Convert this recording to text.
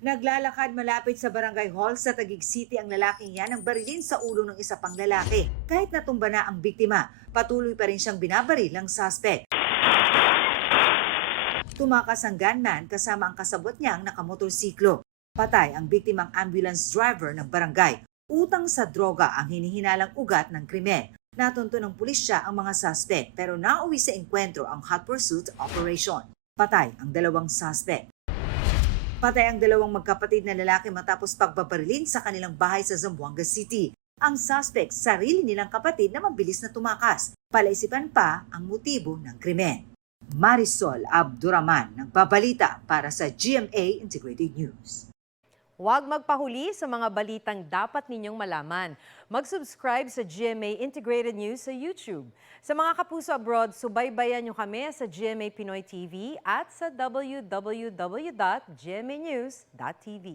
Naglalakad malapit sa barangay hall sa Taguig City ang lalaking yan nang barilin sa ulo ng isa pang lalaki. Kahit natumba na ang biktima, patuloy pa rin siyang binabaril ng suspect. Tumakas ang gunman kasama ang kasabot niyang nakamotorsiklo. Patay ang biktimang ambulance driver ng barangay. Utang sa droga ang hinihinalang ugat ng krimen. Natunto ng pulisya ang mga suspect pero nauwi sa engkwentro ang hot pursuit operation. Patay ang dalawang suspect. Patay ang dalawang magkapatid na lalaki matapos pagbabarilin sa kanilang bahay sa Zamboanga City. Ang suspect, sarili nilang kapatid na mabilis na tumakas. Palaisipan pa ang motibo ng krimen. Marisol Abduraman, nagbabalita para sa GMA Integrated News. Huwag magpahuli sa mga balitang dapat ninyong malaman. Mag-subscribe sa GMA Integrated News sa YouTube. Sa mga kapuso abroad, subaybayan nyo kami sa GMA Pinoy TV at sa www.gmanews.tv.